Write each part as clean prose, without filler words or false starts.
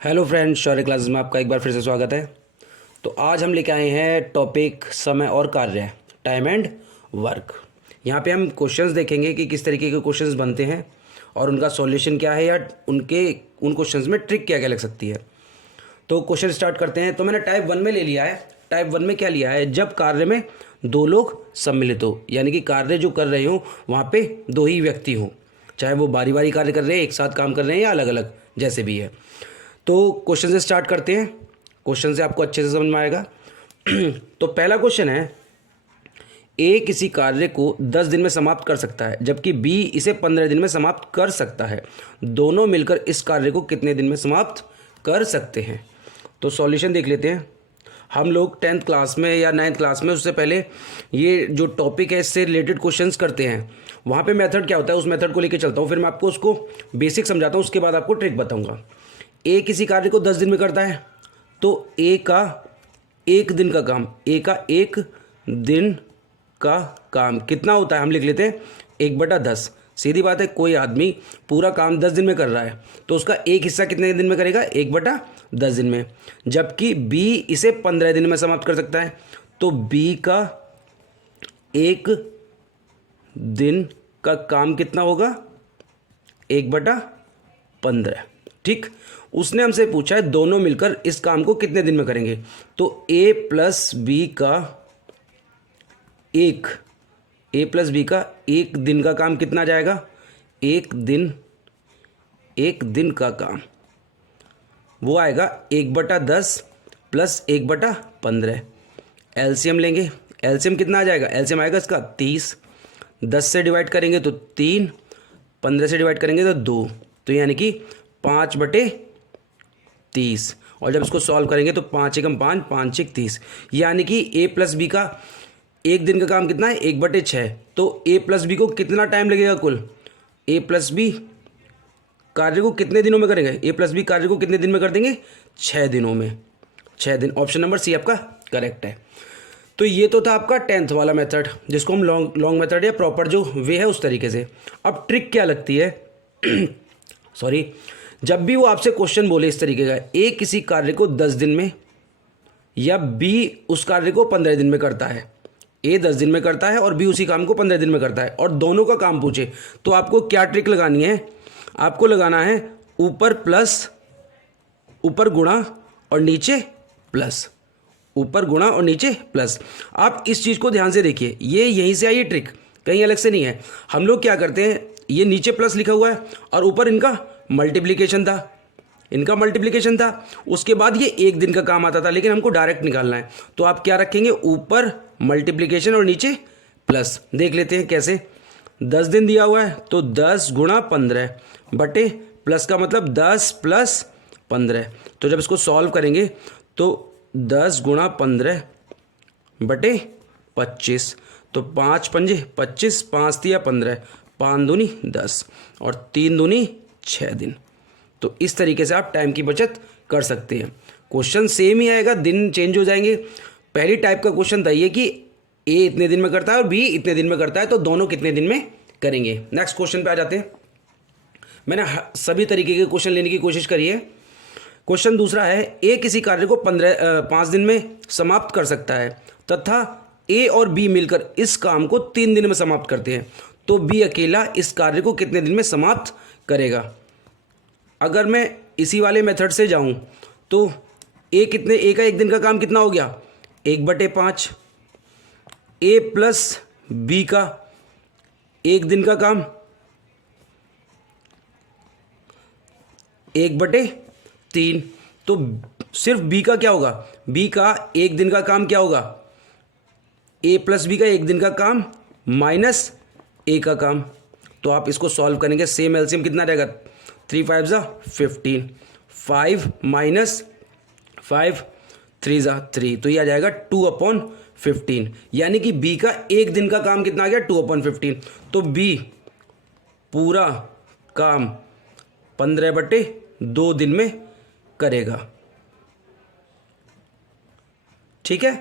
Hello friends, शौर्य classes में आपका एक बार फिर से स्वागत है। तो आज हम लेके आए हैं टॉपिक समय और कार्य, टाइम एंड वर्क। यहाँ पे हम क्वेश्चंस देखेंगे कि किस तरीके के क्वेश्चंस बनते हैं और उनका सॉल्यूशन क्या है या उन क्वेश्चंस में ट्रिक क्या क्या लग सकती है। तो क्वेश्चन स्टार्ट करते हैं। तो मैंने टाइप 1 में ले लिया है। टाइप 1 में क्या लिया है, जब कार्य में दो लोग सम्मिलित हो, यानी कि कार्य जो कर रहे हो वहाँ पे दो ही व्यक्ति हों, चाहे वो बारी बारी कार्य कर रहे हैं, एक साथ काम कर रहे हैं या अलग अलग, जैसे भी है। तो क्वेश्चन से स्टार्ट करते हैं। क्वेश्चन से आपको अच्छे से समझ में आएगा। तो पहला क्वेश्चन है, ए किसी कार्य को 10 दिन में समाप्त कर सकता है जबकि बी इसे 15 दिन में समाप्त कर सकता है। दोनों मिलकर इस कार्य को कितने दिन में समाप्त कर सकते हैं। तो सॉल्यूशन देख लेते हैं। हम लोग 10th क्लास में या 9th क्लास में, उससे पहले ये जो टॉपिक है इससे रिलेटेड क्वेश्चंस करते हैं। वहाँ पे मेथड क्या होता है, उस मेथड को लेके चलता हूँ, फिर मैं आपको उसको बेसिक समझाता हूँ, उसके बाद आपको ट्रिक बताऊँगा। ए किसी कार्य को 10 दिन में करता है, तो ए का एक दिन का काम, ए का एक दिन का काम कितना होता है, हम लिख लेते हैं 1/10। सीधी बात है, कोई आदमी पूरा काम 10 दिन में कर रहा है तो उसका एक हिस्सा कितने दिन में करेगा, 1/10 दिन में। जबकि बी इसे 15 दिन में समाप्त कर सकता है, तो बी का एक दिन का काम कितना होगा, 1/15। ठीक, उसने हमसे पूछा है दोनों मिलकर इस काम को कितने दिन में करेंगे। तो ए प्लस बी का एक दिन का काम कितना जाएगा, एक दिन का काम वो आएगा 1/10 प्लस 1/15। एलसीएम लेंगे, एलसीएम कितना आ जाएगा, एलसीएम आएगा इसका 30। 10 से डिवाइड करेंगे तो 3, 15 से डिवाइड करेंगे तो 2, तो यानी कि 5/30। और जब इसको सॉल्व करेंगे तो 5 एकम 5, 5 एक 30, यानी कि ए प्लस बी का एक दिन का काम कितना है, 1/6। तो ए प्लस बी को कितना टाइम लगेगा कुल, ए प्लस बी कार्य को कितने दिनों में करेंगे, ए प्लस बी कार्य को कितने दिन में कर देंगे, 6 दिनों में, 6 दिन। ऑप्शन नंबर सी आपका करेक्ट है। तो ये तो था आपका 10th वाला मेथड, जिसको हम लॉन्ग मेथड या प्रॉपर जो वे है उस तरीके से। अब ट्रिक क्या लगती है सॉरी, जब भी वो आपसे क्वेश्चन बोले इस तरीके का, ए किसी कार्य को 10 दिन में या बी उस कार्य को 15 दिन में करता है, ए 10 दिन में करता है और बी उसी काम को 15 दिन में करता है, और दोनों का काम पूछे, तो आपको क्या ट्रिक लगानी है, आपको लगाना है ऊपर प्लस, ऊपर गुणा और नीचे प्लस, ऊपर गुणा और नीचे प्लस। आप इस चीज़ को ध्यान से देखिए, ये यहीं से आई है ट्रिक, कहीं अलग से नहीं है। हम लोग क्या करते हैं, ये नीचे प्लस लिखा हुआ है और ऊपर इनका मल्टीप्लिकेशन था, उसके बाद ये एक दिन का काम आता था, लेकिन हमको डायरेक्ट निकालना है, तो आप क्या रखेंगे, ऊपर मल्टीप्लिकेशन और नीचे प्लस। देख लेते हैं कैसे। 10 दिन दिया हुआ है तो 10 गुणा 15 बटे प्लस का मतलब 10 प्लस 15। तो जब इसको सॉल्व करेंगे तो 10 गुणा 15 बटे 25, तो 5 पंजे 25, 5 तिया 15, 5 दूनी 10 और 3 दूनी 6 दिन। तो इस तरीके से आप टाइम की बचत कर सकते हैं। क्वेश्चन सेम ही आएगा, दिन चेंज हो जाएंगे। पहली टाइप का क्वेश्चन था ये कि ए इतने दिन में करता है और बी इतने दिन में करता है, तो दोनों कितने दिन में करेंगे। नेक्स्ट क्वेश्चन पे आ जाते हैं। मैंने सभी तरीके के क्वेश्चन लेने की कोशिश करी है। क्वेश्चन दूसरा है, ए किसी कार्य को 5 दिन में समाप्त कर सकता है तथा ए और बी मिलकर इस काम को 3 दिन में समाप्त करते हैं, तो बी अकेला इस कार्य को कितने दिन में समाप्त करेगा। अगर मैं इसी वाले मेथड से जाऊं तो ए का एक दिन का काम कितना हो गया, 1/5। ए प्लस बी का एक दिन का काम 1/3। तो सिर्फ बी का क्या होगा, बी का एक दिन का काम क्या होगा, ए प्लस बी का एक दिन का काम माइनस ए का काम। तो आप इसको सॉल्व करेंगे, सेम एलसीएम कितना रहेगा, 3 5 जा 15, 5 माइनस 5 3 जा 3, तो ये आ जाएगा 2/15। यानी कि बी का एक दिन का काम कितना आ गया, 2/15। तो बी पूरा काम 15/2 दिन में करेगा। ठीक है,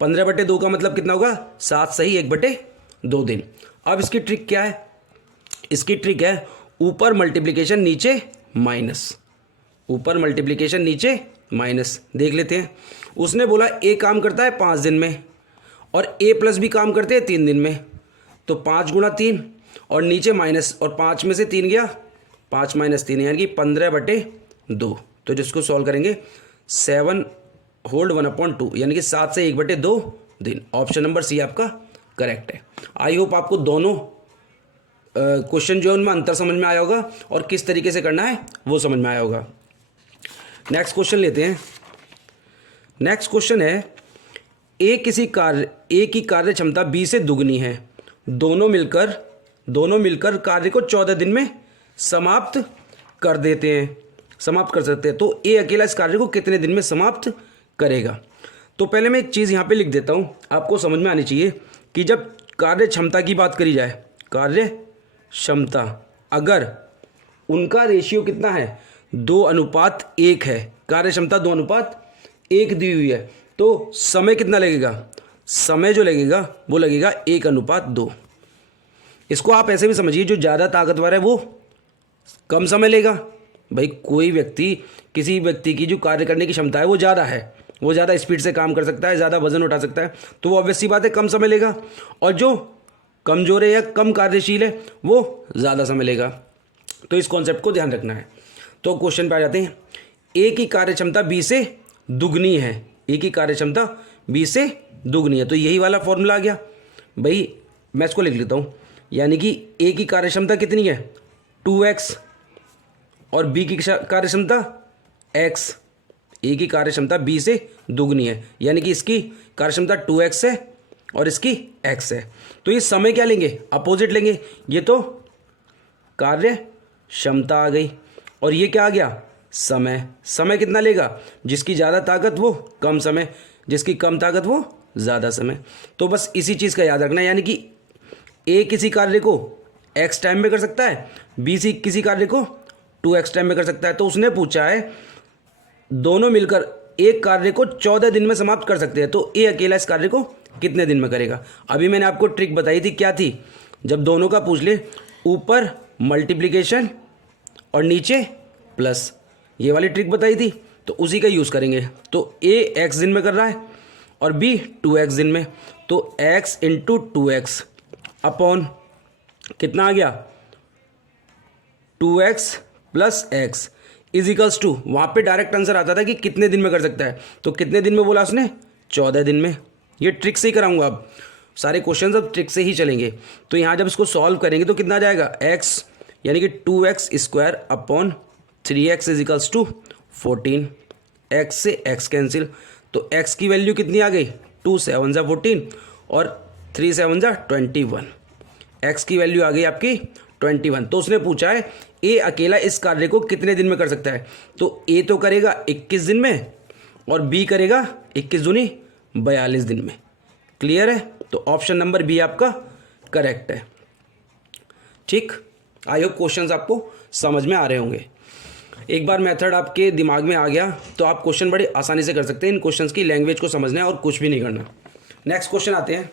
15/2 का मतलब कितना होगा, 7 सही 1/2 दिन। अब इसकी ट्रिक क्या है, इसकी ट्रिक है ऊपर मल्टीप्लिकेशन नीचे माइनस। ऊपर मल्टीप्लिकेशन नीचे माइनस। देख लेते हैं। उसने बोला ए काम करता है 5 दिन में और ए प्लस बी काम करते हैं 3 दिन में, तो 5 गुणा 3 और नीचे माइनस, और 5 में से 3 गया, 5 माइनस 3 यानी कि 15/2। तो जिसको सॉल्व करेंगे 7 होल्ड 1/2 यानी कि 7 से 1/2 दिन। ऑप्शन नंबर सी आपका करेक्ट है। आई होप आपको दोनों क्वेश्चन जो है उनमें अंतर समझ में आया होगा और किस तरीके से करना है वो समझ में आया होगा। नेक्स्ट क्वेश्चन लेते हैं। नेक्स्ट क्वेश्चन है ए की कार्य क्षमता बी से दुगनी है, दोनों मिलकर कार्य को 14 दिन में समाप्त कर सकते हैं। तो ए अकेला इस कार्य को कितने दिन में समाप्त करेगा? तो पहले मैं एक चीज़ यहाँ पे लिख देता हूँ, आपको समझ में आनी चाहिए कि जब कार्य क्षमता की बात करी जाए, कार्य क्षमता अगर उनका रेशियो कितना है 2:1 है, कार्य क्षमता 2:1 दी हुई है, तो समय कितना लगेगा? समय जो लगेगा वो लगेगा 1:2। इसको आप ऐसे भी समझिए, जो ज़्यादा ताकतवर है वो कम समय लेगा। भाई कोई व्यक्ति, किसी व्यक्ति की जो कार्य करने की क्षमता है वो ज़्यादा है, वो ज़्यादा स्पीड से काम कर सकता है, ज़्यादा वजन उठा सकता है, तो वो ऑब्वियस सी बात है कम समय लेगा। और जो कमजोर है या कम कार्यशील है वो ज़्यादा समय लेगा। तो इस कॉन्सेप्ट को ध्यान रखना है। तो क्वेश्चन पे आ जाते हैं। ए की कार्य क्षमता बी से दुगनी है, ए की कार्य क्षमता बी से दुगनी है, तो यही वाला फॉर्मूला आ गया। भाई मैं इसको लिख लेता हूँ, यानी कि ए की कार्य क्षमता कितनी है 2x और बी की कार्य क्षमता x। ए की कार्य क्षमता बी से दुगनी है, यानी कि इसकी कार्य क्षमता 2x है और इसकी x है। तो ये समय क्या लेंगे? अपोजिट लेंगे। ये तो कार्य क्षमता आ गई और ये क्या आ गया? समय। समय कितना लेगा? जिसकी ज़्यादा ताकत वो कम समय, जिसकी कम ताकत वो ज़्यादा समय। तो बस इसी चीज़ का याद रखना, यानी कि ए किसी कार्य को x टाइम में कर सकता है, बी किसी कार्य को 2x टाइम में कर सकता है। तो उसने पूछा है दोनों मिलकर एक कार्य को 14 दिन में समाप्त कर सकते हैं, तो ए अकेला इस कार्य को कितने दिन में करेगा? अभी मैंने आपको ट्रिक बताई थी, क्या थी? जब दोनों का पूछ ले, ऊपर मल्टीप्लिकेशन और नीचे प्लस, ये वाली ट्रिक बताई थी, तो उसी का यूज़ करेंगे। तो ए x दिन में कर रहा है और बी 2x दिन में, तो x × 2x अपॉन कितना आ गया 2x + x इजिकल्स टू, वहाँ पे डायरेक्ट आंसर आता था कि कितने दिन में कर सकता है, तो कितने दिन में बोला उसने 14 दिन में। ये ट्रिक से ही कराऊंगा, अब सारे क्वेश्चन अब ट्रिक से ही चलेंगे। तो यहाँ जब इसको सॉल्व करेंगे तो कितना आ जाएगा x यानी कि 2x² upon 3x equals to 14। x से x कैंसिल, तो x की वैल्यू कितनी आ गई 2 7 = 14 और 3 7 = 21। x की वैल्यू आ गई आपकी 21। तो उसने पूछा है ए अकेला इस कार्य को कितने दिन में कर सकता है, तो ए तो करेगा 21 दिन में और बी करेगा 21 दूनी 42 दिन में। क्लियर है? तो ऑप्शन नंबर बी आपका करेक्ट है। ठीक, आई होप क्वेश्चंस आपको समझ में आ रहे होंगे। एक बार मेथड आपके दिमाग में आ गया तो आप क्वेश्चन बड़े आसानी से कर सकते हैं। इन क्वेश्चंस की लैंग्वेज को समझना है और कुछ भी नहीं करना। नेक्स्ट क्वेश्चन आते हैं।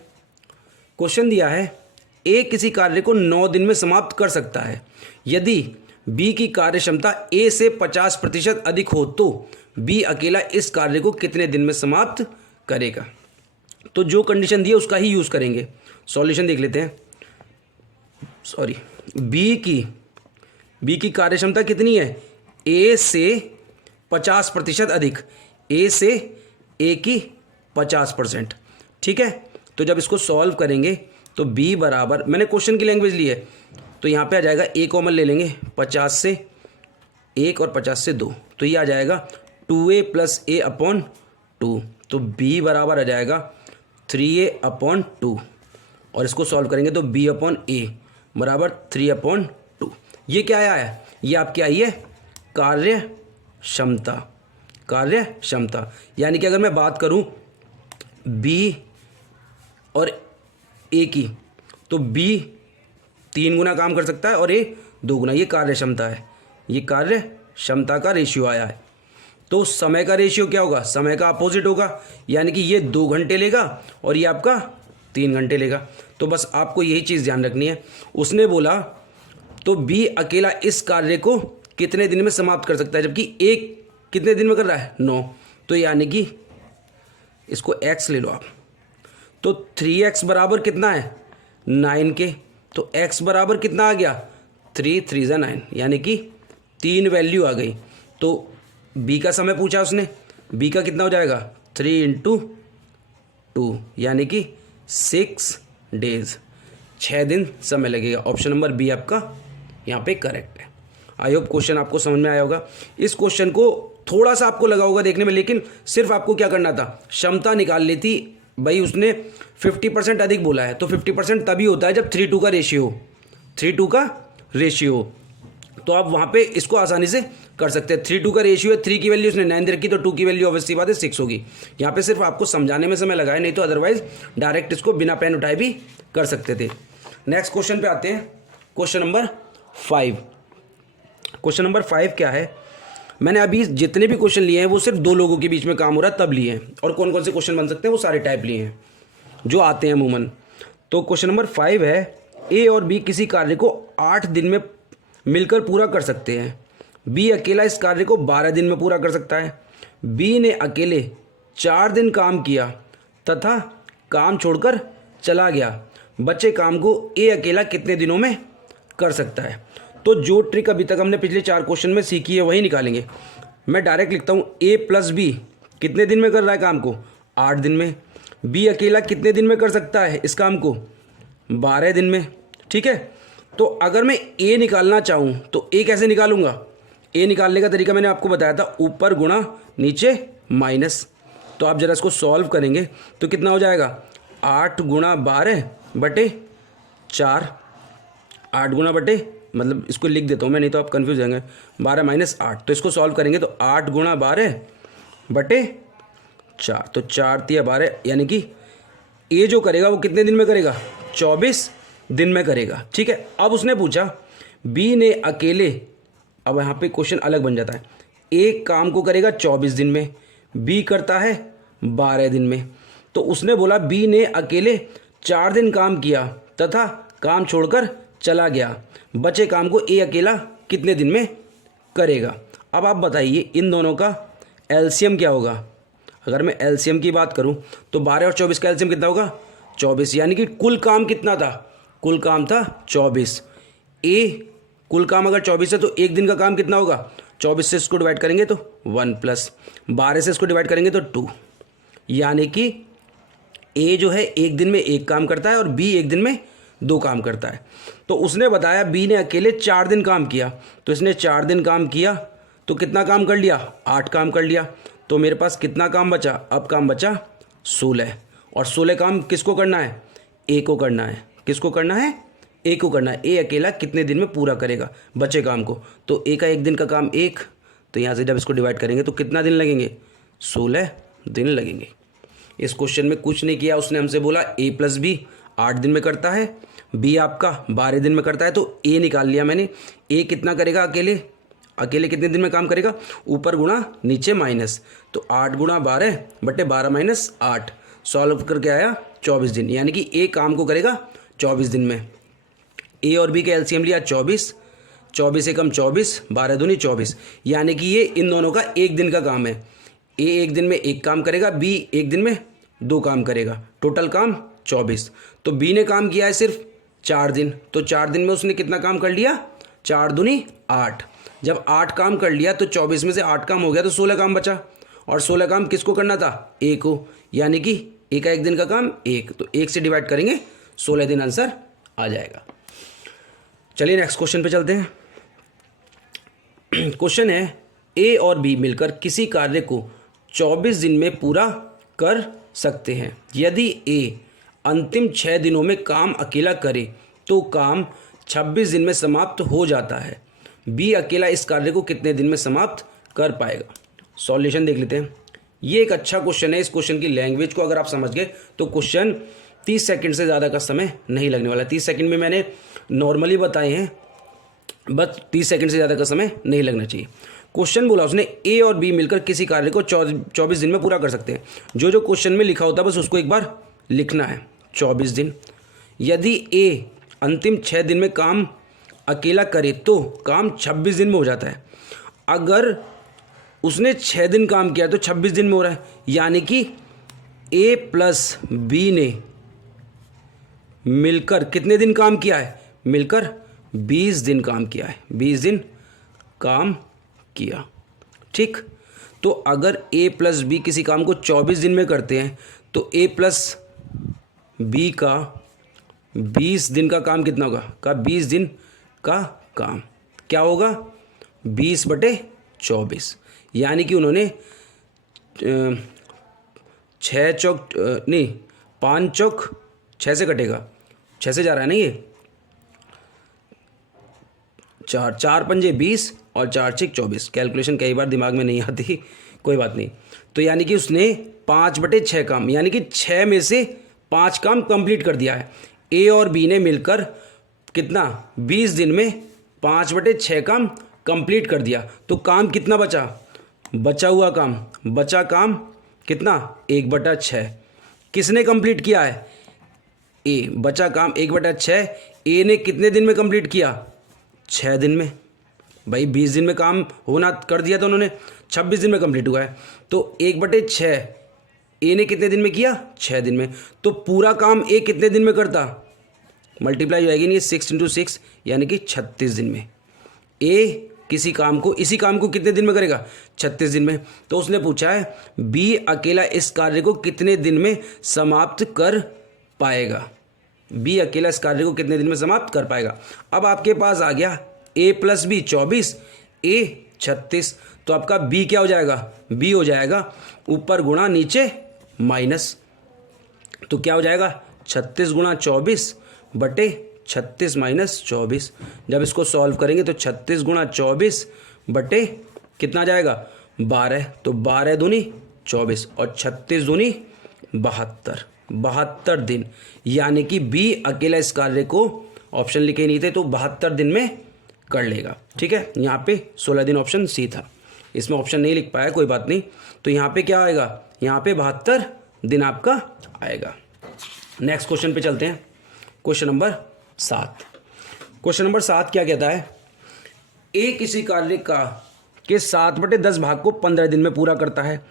क्वेश्चन दिया है ए किसी कार्य को 9 दिन में समाप्त कर सकता है, यदि बी की कार्य क्षमता ए से 50% अधिक हो तो बी अकेला इस कार्य को कितने दिन में समाप्त करेगा? तो जो कंडीशन दी है उसका ही यूज़ करेंगे। सॉल्यूशन देख लेते हैं। बी की कार्य क्षमता कितनी है? ए से 50% अधिक, ए से ए की 50%। ठीक है, तो जब इसको सॉल्व करेंगे तो b बराबर, मैंने क्वेश्चन की लैंग्वेज ली है तो यहाँ पे आ जाएगा a कॉमन ले लेंगे, 50 से 1 और 50 से 2, तो ये आ जाएगा 2a + a अपॉन 2। तो b बराबर आ जाएगा 3a/2 और इसको सॉल्व करेंगे तो b/a बराबर 3/2। ये क्या आया है? ये आपकी आई है कार्य क्षमता। यानी कि अगर मैं बात करूं b और a की, तो b 3 गुना काम कर सकता है और a 2 गुना। ये कार्य क्षमता है, ये कार्य क्षमता का रेशियो आया है। तो समय का रेशियो क्या होगा? समय का अपोजिट होगा, यानी कि ये 2 घंटे लेगा और ये आपका 3 घंटे लेगा। तो बस आपको यही चीज़ ध्यान रखनी है। उसने बोला तो b अकेला इस कार्य को कितने दिन में समाप्त कर सकता है, जबकि ए कितने दिन में कर रहा है 9। तो यानी कि इसको x ले लो आप, तो 3x बराबर कितना है 9 के, तो x बराबर कितना आ गया 3 3 9, यानी कि 3 वैल्यू आ गई। तो b का समय पूछा उसने, b का कितना हो जाएगा 3 × 2 यानी कि 6 डेज, 6 दिन समय लगेगा। ऑप्शन नंबर बी आपका यहाँ पे करेक्ट है। आई होप क्वेश्चन आपको समझ में आया होगा। इस क्वेश्चन को थोड़ा सा आपको लगा होगा देखने में, लेकिन सिर्फ आपको क्या करना था, क्षमता निकाल लेती। भाई उसने 50% अधिक बोला है, तो 50% तभी होता है जब 3:2 का रेशियो, 3:2 का रेशियो, तो आप वहाँ पे इसको आसानी से कर सकते हैं। 3:2 का रेशियो है, 3 की वैल्यू उसने 9 दे रखी, तो 2 की वैल्यू ऑब्वियसली बात है 6 होगी। यहाँ पे सिर्फ आपको समझाने में समय लगाए, नहीं तो अदरवाइज डायरेक्ट इसको बिना पेन उठाए भी कर सकते थे। नेक्स्ट क्वेश्चन पे आते हैं, क्वेश्चन नंबर 5। क्वेश्चन नंबर 5 क्या है, मैंने अभी जितने भी क्वेश्चन लिए हैं वो सिर्फ 2 लोगों के बीच में काम हो रहा है तब लिए हैं, और कौन कौन से क्वेश्चन बन सकते हैं वो सारे टाइप लिए हैं जो आते हैं अमूमन। तो क्वेश्चन नंबर 5 है, ए और बी किसी कार्य को 8 दिन में मिलकर पूरा कर सकते हैं। बी अकेला इस कार्य को 12 दिन में पूरा कर सकता है। बी ने अकेले 4 दिन काम किया तथा काम छोड़कर चला गया। बचे काम को ए अकेला कितने दिनों में कर सकता है। तो जो ट्रिक अभी तक हमने पिछले 4 क्वेश्चन में सीखी है वही निकालेंगे। मैं डायरेक्ट लिखता हूँ, ए प्लस बी कितने दिन में कर रहा है काम को 8 दिन में। बी अकेला कितने दिन में कर सकता है इस काम को 12 दिन में, ठीक है। तो अगर मैं ए निकालना चाहूँ तो ए कैसे निकालूंगा, ए निकालने का तरीका मैंने आपको बताया था, ऊपर गुणा नीचे माइनस। तो आप जरा इसको सॉल्व करेंगे तो कितना हो जाएगा 8 × 12 बटे 4, 8 गुणा बटे, मतलब इसको लिख देता हूँ मैं नहीं तो आप कंफ्यूज होंगे, 12 - 8। तो इसको सॉल्व करेंगे तो 8 × 12 बटे 4, तो 4 × 12 यानी कि ए जो करेगा वो कितने दिन में करेगा 24 दिन में करेगा, ठीक है। अब उसने पूछा बी ने अकेले, अब यहाँ पे क्वेश्चन अलग बन जाता है, एक काम को करेगा 24 दिन में, बी करता है 12 दिन में। तो उसने बोला बी ने अकेले 4 दिन काम किया तथा काम छोड़कर चला गया। बचे काम को ए अकेला कितने दिन में करेगा। अब आप बताइए इन दोनों का एलसीएम क्या होगा। अगर मैं एलसीएम की बात करूं तो 12 और 24 का एलसीएम कितना होगा 24, यानी कि कुल काम कितना था, कुल काम था 24। ए कुल काम अगर 24 है तो एक दिन का काम कितना होगा, 24 से इसको डिवाइड करेंगे तो 1 प्लस 12 से इसको डिवाइड करेंगे तो 2, यानी कि ए जो है एक दिन में एक काम करता है और बी एक दिन में 2 काम करता है। तो उसने बताया बी ने अकेले 4 दिन काम किया, तो इसने 4 दिन काम किया तो कितना काम कर लिया 8 काम कर लिया। तो मेरे पास कितना काम बचा, अब काम बचा 16, और 16 काम किसको करना है ए को करना है, किसको करना है ए को करना है। ए अकेला कितने दिन में पूरा करेगा बचे काम को, तो ए का एक दिन का काम 1, तो यहाँ से जब इसको डिवाइड करेंगे तो कितना दिन लगेंगे 16 दिन लगेंगे। इस क्वेश्चन में कुछ नहीं किया, उसने हमसे बोला ए प्लस बी 8 दिन में करता है, बी आपका 12 दिन में करता है, तो ए निकाल लिया मैंने। ए कितना करेगा अकेले, अकेले कितने दिन में काम करेगा, ऊपर गुणा नीचे माइनस, तो 8 × 12 बटे 12 - 8, सॉल्व करके आया 24 दिन, यानी कि ए काम को करेगा 24 दिन में। ए और बी के एलसीएम लिया 24, 24 एकम 24, 12 दूनी 24, यानी कि ये इन दोनों का एक दिन का काम है। ए एक दिन में एक काम करेगा, बी एक दिन में 2 काम करेगा, टोटल काम 24। तो बी ने काम किया है सिर्फ 4 दिन, तो 4 दिन में उसने कितना काम कर लिया 4 दूनी 8। जब 8 काम कर लिया तो 24 में से 8 काम हो गया तो 16 काम बचा, और 16 काम किसको करना था ए को, यानी कि ए का एक दिन का काम 1, तो 1 से डिवाइड करेंगे 16 दिन आंसर आ जाएगा। चलिए नेक्स्ट क्वेश्चन पे चलते हैं। क्वेश्चन है ए और बी मिलकर किसी कार्य को 24 दिन में पूरा कर सकते हैं। यदि ए अंतिम 6 दिनों में काम अकेला करे तो काम 26 दिन में समाप्त हो जाता है। बी अकेला इस कार्य को कितने दिन में समाप्त कर पाएगा। सॉल्यूशन देख लेते हैं। ये एक अच्छा क्वेश्चन है। इस क्वेश्चन की लैंग्वेज को अगर आप समझ गए तो क्वेश्चन 30 सेकंड से ज़्यादा का समय नहीं लगने वाला। 30 सेकंड में मैंने नॉर्मली बताए हैं, बस 30 सेकंड से ज़्यादा का समय नहीं लगना चाहिए। क्वेश्चन बोला उसने ए और बी मिलकर किसी कार्य को 24 दिन में पूरा कर सकते हैं। जो जो क्वेश्चन में लिखा होता है बस उसको एक बार लिखना है। 24 दिन, यदि ए अंतिम 6 दिन में काम अकेला करे तो काम 26 दिन में हो जाता है। अगर उसने 6 दिन काम किया तो 26 दिन में हो रहा है, यानी कि ए प्लस बी ने मिलकर कितने दिन काम किया है, मिलकर 20 दिन काम किया है, 20 दिन काम किया। ठीक, तो अगर ए प्लस बी किसी काम को 24 दिन में करते हैं तो ए प्लस बी का 20 दिन का काम कितना होगा, का 20 दिन का काम क्या होगा, 20/24, यानी कि उन्होंने 6 चौक नहीं 5 चौक 6 से कटेगा, 6 से जा रहा है ना ये, 4 पंजे 20 और 4 6 24, कैलकुलेशन कई बार दिमाग में नहीं आती, कोई बात नहीं। तो यानी कि उसने 5/6 काम, यानी कि 6 में से 5 काम कंप्लीट कर दिया है। ए और बी ने मिलकर कितना 20 दिन में 5/6 काम कंप्लीट कर दिया। तो काम कितना बचा, बचा हुआ काम, बचा काम कितना 1/6, किसने कंप्लीट किया है, ए, बचा काम 1/6, ए ने कितने दिन में कंप्लीट किया, 6 दिन में। भाई 20 दिन में काम होना कर दिया तो उन्होंने 26 दिन में कंप्लीट हुआ है, तो 1/6 ए ने कितने दिन में किया, 6 दिन में। तो पूरा काम ए कितने दिन में करता, मल्टीप्लाई हो जाएगी नहीं 6 × 6 यानी कि 36 दिन में। ए किसी काम को, इसी काम को कितने दिन में करेगा, 36 दिन में। तो उसने पूछा है बी अकेला इस कार्य को कितने दिन में समाप्त कर पाएगा, बी अकेला इस कार्य को कितने दिन में समाप्त कर पाएगा। अब आपके पास आ गया ए प्लस बी 24, ए 36, तो आपका बी क्या हो जाएगा, बी हो जाएगा ऊपर गुणा नीचे माइनस, तो क्या हो जाएगा 36 × 24 बटे 36 - 24। जब इसको सॉल्व करेंगे तो 36 × 24 बटे कितना जाएगा 12, तो 12 दूनी 24 और 36 दूनी 72, 72 दिन, यानी कि बी अकेला इस कार्य को, ऑप्शन लिखे नहीं थे तो 72 दिन में कर लेगा। ठीक है, यहाँ पे 16 दिन ऑप्शन सी था, इसमें ऑप्शन नहीं लिख पाया, कोई बात नहीं। तो यहाँ पे क्या आएगा, यहाँ पे 72 दिन आपका आएगा। नेक्स्ट क्वेश्चन पे चलते हैं, क्वेश्चन नंबर 7। क्वेश्चन नंबर 7 क्या कहता है, ए किसी कार्य का के 7/10 भाग को 15 दिन में पूरा करता है,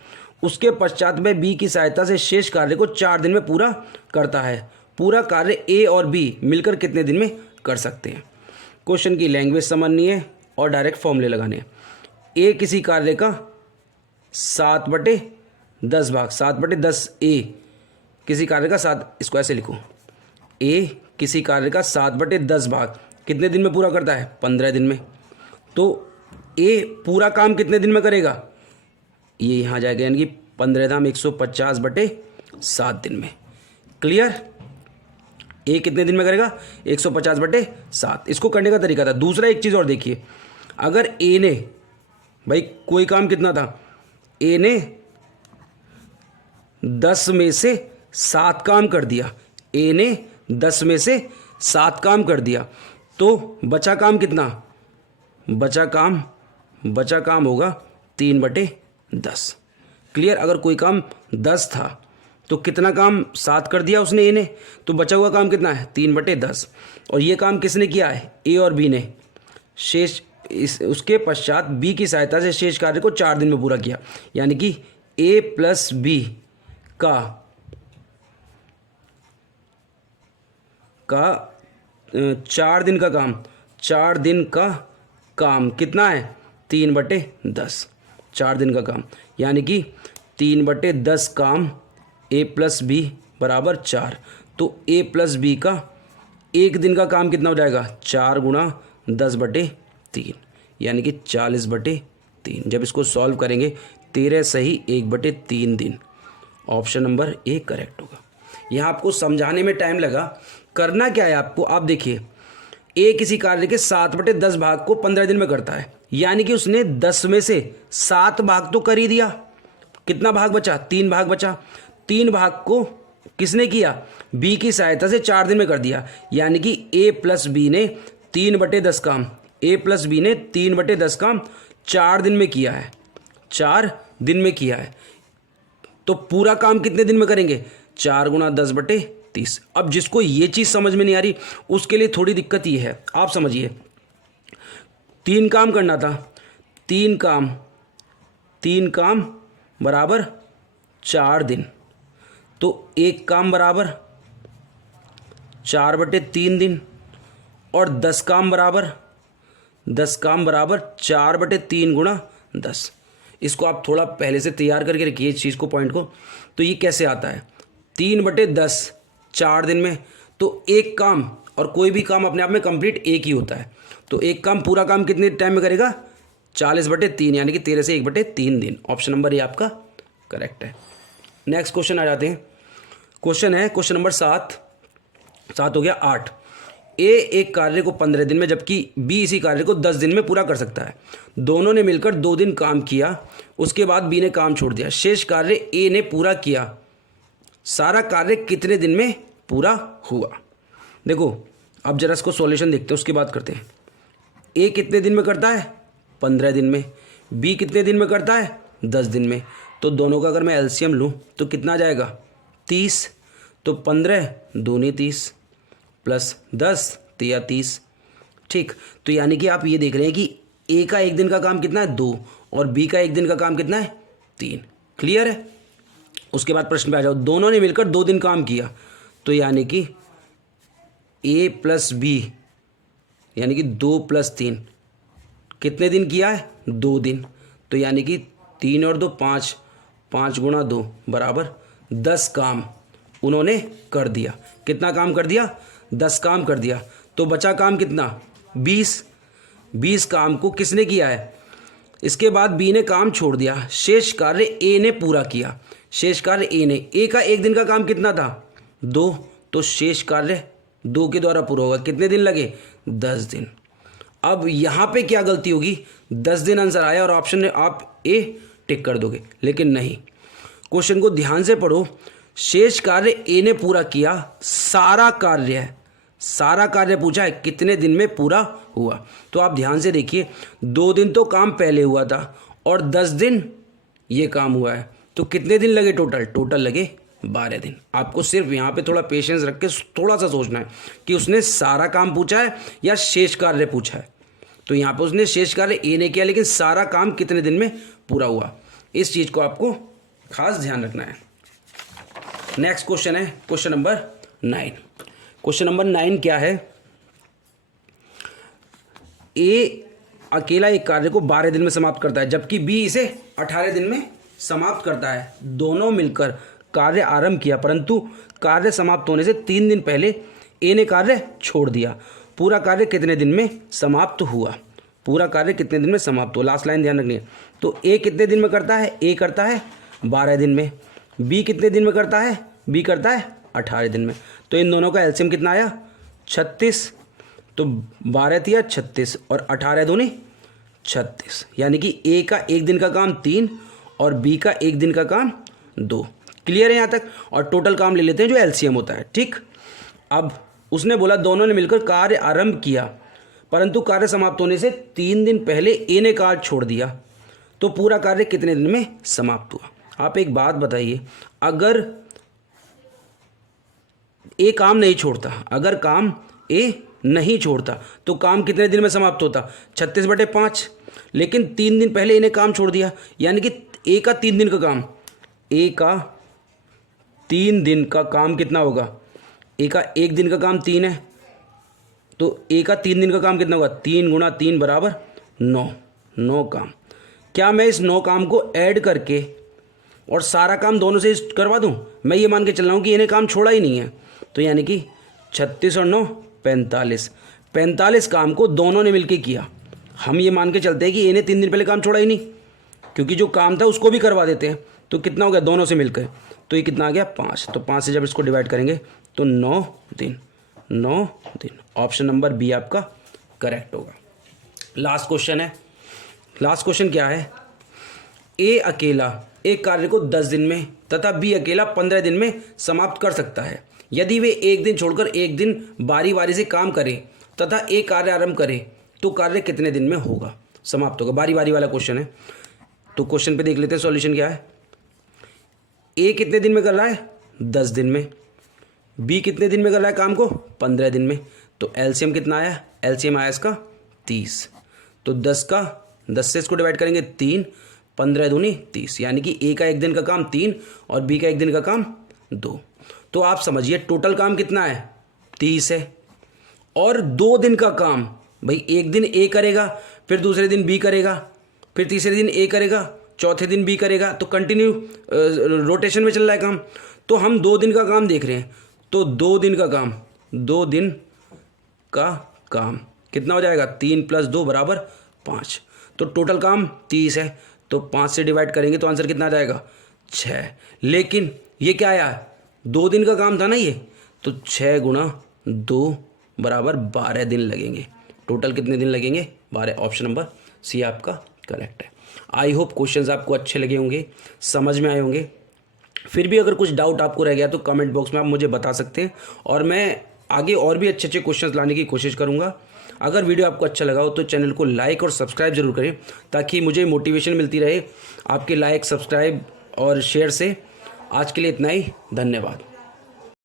उसके पश्चात वह बी की सहायता से शेष कार्य को 4 दिन में पूरा करता है। पूरा कार्य ए और बी मिलकर कितने दिन में कर सकते हैं। क्वेश्चन की लैंग्वेज समझनी है और डायरेक्ट फॉर्मूले लगाने हैं। ए किसी कार्य का 7/10 भाग, 7/10 ए किसी कार्य का 7, इसको ऐसे लिखो, ए किसी कार्य का 7/10 भाग कितने दिन में पूरा करता है, 15 दिन में। तो ए पूरा काम कितने दिन में करेगा, ये यहाँ जाएगा, यानी कि 15 दाम 150/7 दिन में। क्लियर, ए कितने दिन में करेगा, 150/7। इसको करने का तरीका था। दूसरा एक चीज़ और देखिए, अगर ए ने, भाई कोई काम कितना था, ए ने 10 में से 7 काम कर दिया, ए ने 10 में से 7 काम कर दिया, तो बचा काम कितना, बचा काम होगा 3/10। क्लियर, अगर कोई काम 10 था तो कितना काम 7 कर दिया उसने ए ने, तो बचा हुआ काम कितना है 3/10। और ये काम किसने किया है, ए और बी ने। शेष उसके पश्चात बी की सहायता से शेष कार्य को 4 दिन में पूरा किया, यानी कि ए प्लस बी का 4 दिन का काम, 4 दिन का काम कितना है 3/10, 4 दिन का काम, यानी कि 3/10 काम ए प्लस बी बराबर 4। तो ए प्लस बी का 1 दिन का काम कितना हो जाएगा, 4 × 10/3, यानी कि 40/3। जब इसको सॉल्व करेंगे 13 सही 1/3 दिन, ऑप्शन नंबर ए करेक्ट होगा। यहाँ आपको समझाने में टाइम लगा, करना क्या है आपको, आप देखिए, ए किसी कार्य के 7/10 भाग को 15 दिन में करता है, यानी कि उसने 10 में से 7 भाग तो कर ही दिया। कितना भाग बचा, 3 भाग बचा। 3 भाग को किसने किया, बी की सहायता से 4 दिन में कर दिया, यानी कि ए प्लस बी ने 3/10 काम, ए प्लस बी ने 3/10 काम 4 दिन में किया है, 4 दिन में किया है। तो पूरा काम कितने दिन में करेंगे, 4 × 10/30। अब जिसको ये चीज़ समझ में नहीं आ रही उसके लिए थोड़ी दिक्कत ये है, आप समझिए, 3 काम करना था, तीन काम बराबर 4 दिन, तो एक काम बराबर 4/3 दिन, और 10 काम बराबर 4/3 गुणा 10। इसको आप थोड़ा पहले से तैयार करके रखिए इस चीज़ को, पॉइंट को। तो ये कैसे आता है, 3/10 4 दिन में, तो एक काम, और कोई भी काम अपने आप में कंप्लीट एक ही होता है, तो एक काम पूरा काम कितने टाइम में करेगा, 40/3, यानी कि 13 से 1/3 दिन। ऑप्शन नंबर ये आपका करेक्ट है। नेक्स्ट क्वेश्चन आ जाते हैं। क्वेश्चन है क्वेश्चन नंबर 7 हो गया 8। ए एक कार्य को 15 दिन में जबकि बी इसी कार्य को 10 दिन में पूरा कर सकता है। दोनों ने मिलकर 2 दिन काम किया, उसके बाद बी ने काम छोड़ दिया। शेष कार्य ए ने पूरा किया, सारा कार्य कितने दिन में पूरा हुआ। देखो अब जरा इसको सॉल्यूशन देखते हैं, उसके बाद करते हैं। ए कितने दिन में करता है, 15 दिन में। बी कितने दिन में करता है, 10 दिन में। तो दोनों का अगर मैं एलसीएम लूँ तो कितना आ जाएगा, 30। तो 15 दूनी 30 प्लस 10 तिया 30। ठीक, तो यानी कि आप ये देख रहे हैं कि ए का एक दिन का काम कितना है, 2, और बी का एक दिन का काम कितना है, 3। क्लियर है। उसके बाद प्रश्न पे आ जाओ। दोनों ने मिलकर 2 दिन काम किया, तो यानी कि ए प्लस बी यानी कि 2 + 3 कितने दिन किया है, 2 दिन। तो यानी कि 3 और 2 5, 5 गुणा 2 बराबर 10 काम उन्होंने कर दिया। कितना काम कर दिया, 10 काम कर दिया। तो बचा काम कितना, 20 काम को किसने किया है। इसके बाद बी ने काम छोड़ दिया, शेष कार्य ए ने पूरा किया। शेष कार्य ए ने, ए का एक दिन का काम कितना था, 2, तो शेष कार्य 2 के द्वारा पूरा होगा। कितने दिन लगे, 10 दिन। अब यहाँ पे क्या गलती होगी, 10 दिन आंसर आया और ऑप्शन में आप ए टिक कर दोगे, लेकिन नहीं। क्वेश्चन को ध्यान से पढ़ो। शेष कार्य ए ने पूरा किया, सारा कार्य पूछा है कितने दिन में पूरा हुआ। तो आप ध्यान से देखिए, 2 दिन तो काम पहले हुआ था और 10 दिन ये काम हुआ है, तो कितने दिन लगे टोटल लगे 12 दिन। आपको सिर्फ यहाँ पे थोड़ा पेशेंस रख के थोड़ा सा सोचना है कि उसने सारा काम पूछा है या शेष कार्य पूछा है। तो यहाँ पे उसने शेष कार्य ए ने किया, लेकिन सारा काम कितने दिन में पूरा हुआ, इस चीज़ को आपको खास ध्यान रखना है। नेक्स्ट क्वेश्चन है क्वेश्चन नंबर 9। क्वेश्चन नंबर 9 क्या है, ए अकेला एक कार्य को 12 दिन में समाप्त करता है जबकि बी इसे 18 दिन में समाप्त करता है। दोनों मिलकर कार्य आरंभ किया, परंतु कार्य समाप्त होने से 3 दिन पहले ए ने कार्य छोड़ दिया। पूरा कार्य कितने दिन में समाप्त हुआ, लास्ट लाइन ध्यान रखनी है। तो ए कितने दिन में करता है, ए करता है 12 दिन में। बी कितने दिन में करता है, बी करता है 18 दिन में। तो इन दोनों का एलसीएम कितना आया, 36। तो 12 तिया 36 और 18 दूनी 36, यानी कि ए का एक दिन का काम 3 और बी का एक दिन का काम 2। क्लियर है यहाँ तक। और टोटल काम ले लेते हैं जो एलसीएम होता है। ठीक, अब उसने बोला दोनों ने मिलकर कार्य आरंभ किया, परंतु कार्य समाप्त होने से 3 दिन पहले ए ने कार्य छोड़ दिया। तो पूरा कार्य कितने दिन में समाप्त हुआ। आप एक बात बताइए, अगर ए काम नहीं छोड़ता, तो काम कितने दिन में समाप्त होता, 36/5। लेकिन 3 दिन पहले इन्हें काम छोड़ दिया, यानी कि ए का 3 दिन का काम कितना होगा, ए का एक दिन का काम 3 है, तो ए का 3 दिन का काम कितना होगा, 3 × 3 बराबर 9 काम। क्या मैं इस 9 काम को ऐड करके और सारा काम दोनों से करवा दूं। मैं ये मान के चल रहा हूँ कि इन्हें काम छोड़ा ही नहीं है, तो यानी कि 36 और 9 45 काम को दोनों ने मिलके किया। हम ये मान के चलते हैं कि इन्हें 3 दिन पहले काम छोड़ा ही नहीं, क्योंकि जो काम था उसको भी करवा देते हैं। तो कितना हो गया दोनों से मिलकर, तो ये कितना आ गया 5। तो 5 से जब इसको डिवाइड करेंगे तो 9 दिन। ऑप्शन नंबर बी आपका करेक्ट होगा। लास्ट क्वेश्चन क्या है, ए अकेला एक कार्य को 10 दिन में तथा बी अकेला 15 दिन में समाप्त कर सकता है। यदि वे एक दिन छोड़कर एक दिन बारी बारी से काम करें तथा एक कार्य आरंभ करें तो कार्य कितने दिन में होगा, समाप्त होगा। बारी बारी वाला क्वेश्चन है, तो क्वेश्चन पे देख लेते हैं सॉल्यूशन क्या है। ए कितने दिन में कर रहा है, 10 दिन में। बी कितने दिन में कर रहा है काम को, 15 दिन में। तो एलसीएम कितना आया, एलसीएम आया इसका 30। तो 10 का 10 से इसको डिवाइड करेंगे 3, 15 दूनी 30, यानी कि ए का एक दिन का काम 3 और बी का एक दिन का काम 2। तो आप समझिए टोटल काम कितना है, 30 है। और 2 दिन का काम, भाई एक दिन ए करेगा, फिर दूसरे दिन बी करेगा, फिर तीसरे दिन ए करेगा, चौथे दिन बी करेगा, तो कंटिन्यू रोटेशन में चल रहा है काम। तो हम 2 दिन का काम देख रहे हैं, तो 2 दिन का काम, 2 दिन का काम कितना हो जाएगा, 3 + 2 = 5। तो टोटल काम 30 है, तो 5 से डिवाइड करेंगे तो आंसर कितना आ जाएगा, 6। लेकिन ये क्या आया, 2 दिन का काम था ना ये, तो 6 × 2 = 12 दिन लगेंगे। टोटल कितने दिन लगेंगे, 12। ऑप्शन नंबर सी आपका करेक्ट है। आई होप क्वेश्चंस आपको अच्छे लगे होंगे, समझ में आए होंगे। फिर भी अगर कुछ डाउट आपको रह गया तो कमेंट बॉक्स में आप मुझे बता सकते हैं, और मैं आगे और भी अच्छे अच्छे क्वेश्चंस लाने की कोशिश करूंगा। अगर वीडियो आपको अच्छा लगा हो तो चैनल को लाइक और सब्सक्राइब जरूर करें, ताकि मुझे मोटिवेशन मिलती रहे आपके लाइक, सब्सक्राइब और शेयर से। आज के लिए इतना ही, धन्यवाद।